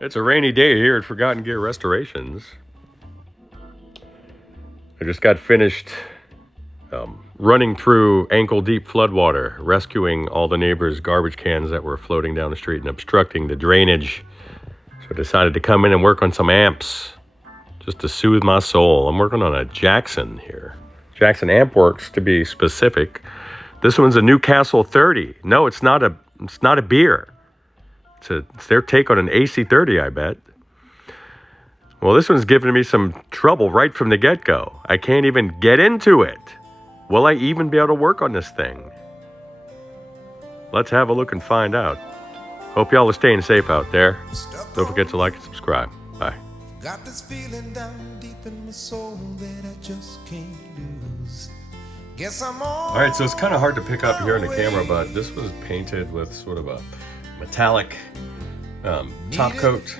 It's a rainy day here at Forgotten Gear Restorations. I just got finished running through ankle-deep floodwater, rescuing all the neighbors' garbage cans that were floating down the street and obstructing the drainage. So I decided to come in and work on some amps, just to soothe my soul. I'm working on a Jackson here. Jackson Ampworks, to be specific. This one's a Newcastle 30. No, it's not a beer. It's their take on an AC30, I bet. Well, this one's giving me some trouble right from the get-go. I can't even get into it. Will I even be able to work on this thing? Let's have a look and find out. Hope y'all are staying safe out there. Don't forget to like and subscribe. Bye. Got this feeling down deep in my soul that I just can't lose. Guess I'm all right, so it's kind of hard to pick up here in the camera, but this was painted with sort of a metallic top coat,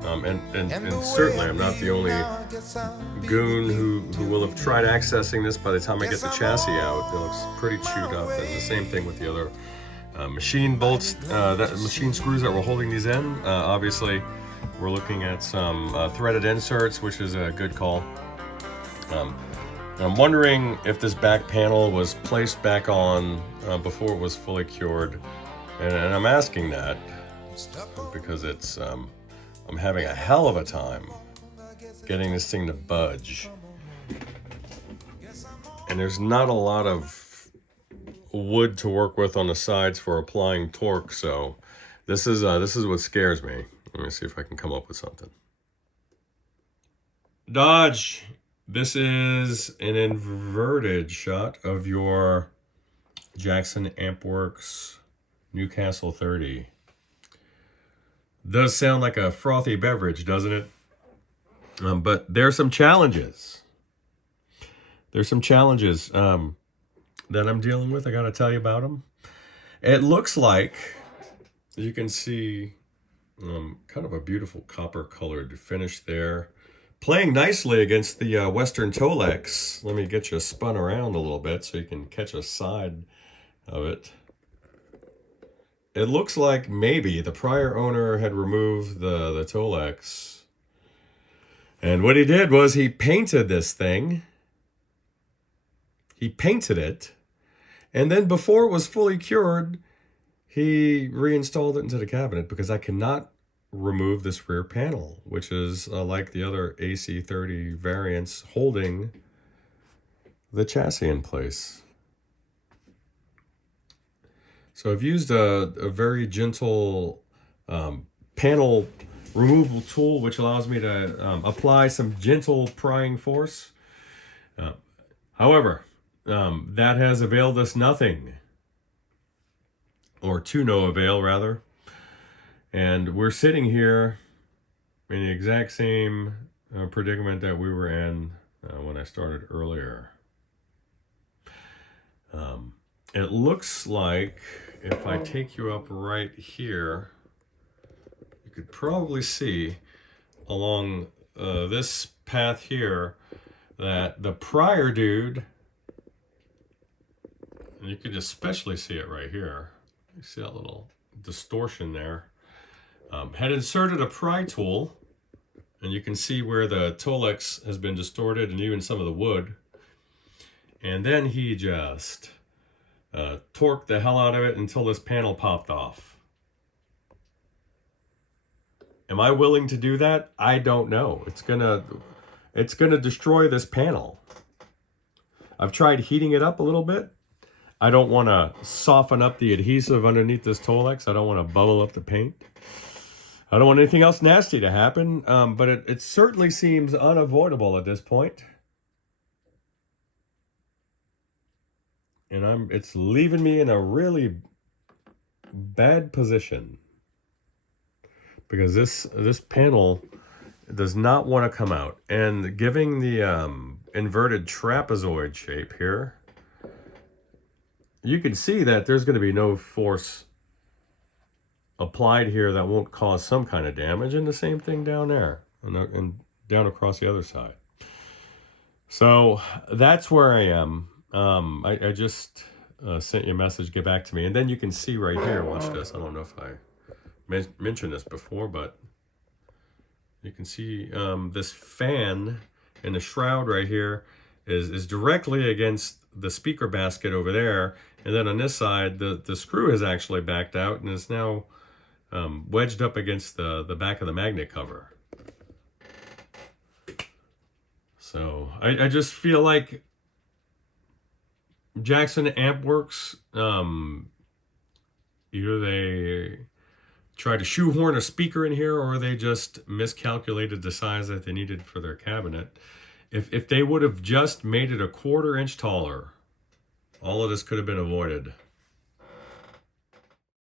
and certainly I'm not the only goon who will have tried accessing this. By the time I get the chassis out, it looks pretty chewed up, and the same thing with the other machine bolts, machine screws that were holding these in. Obviously, we're looking at some threaded inserts, which is a good call. I'm wondering if this back panel was placed back on before it was fully cured. And I'm asking that because it's I'm having a hell of a time getting this thing to budge. And there's not a lot of wood to work with on the sides for applying torque, so this is what scares me. Let me see if I can come up with something. Dodge. This is an inverted shot of your Jackson Ampworks Newcastle 30. Does sound like a frothy beverage, doesn't it? But there's some challenges. There's some challenges that I'm dealing with. I got to tell you about them. It looks like, you can see, kind of a beautiful copper-colored finish there. Playing nicely against the Western Tolex. Let me get you spun around a little bit so you can catch a side of it. It looks like maybe the prior owner had removed the Tolex. And what he did was he painted this thing. He painted it. And then before it was fully cured, he reinstalled it into the cabinet because I cannot remove this rear panel, which is like the other AC30 variants, holding the chassis in place. So I've used a very gentle panel removal tool, which allows me to apply some gentle prying force. However, that has availed us nothing, or to no avail, rather. And we're sitting here in the exact same predicament that we were in when I started earlier. It looks like if I take you up right here, you could probably see along this path here that the prior dude, and you could especially see it right here, you see that little distortion there, had inserted a pry tool, and you can see where the Tolex has been distorted and even some of the wood. And then he just torqued the hell out of it until this panel popped off. Am I willing to do that? I don't know. It's gonna destroy this panel. I've tried heating it up a little bit. I don't want to soften up the adhesive underneath this Tolex. I don't want to bubble up the paint. I don't want anything else nasty to happen, but it certainly seems unavoidable at this point. And it's leaving me in a really bad position because this panel does not want to come out. And giving the inverted trapezoid shape here, you can see that there's going to be no force applied here that won't cause some kind of damage, and the same thing down there and down across the other side. So that's where I am. I just sent you a message, get back to me. And then you can see right here, watch this. I don't know if I mentioned this before, but You can see this fan in the shroud right here is directly against the speaker basket over there. And then on this side, the screw is actually backed out and is now wedged up against the back of the magnet cover. So I just feel like Jackson Ampworks, either they tried to shoehorn a speaker in here or they just miscalculated the size that they needed for their cabinet. If they would have just made it a 1/4 inch taller, all of this could have been avoided.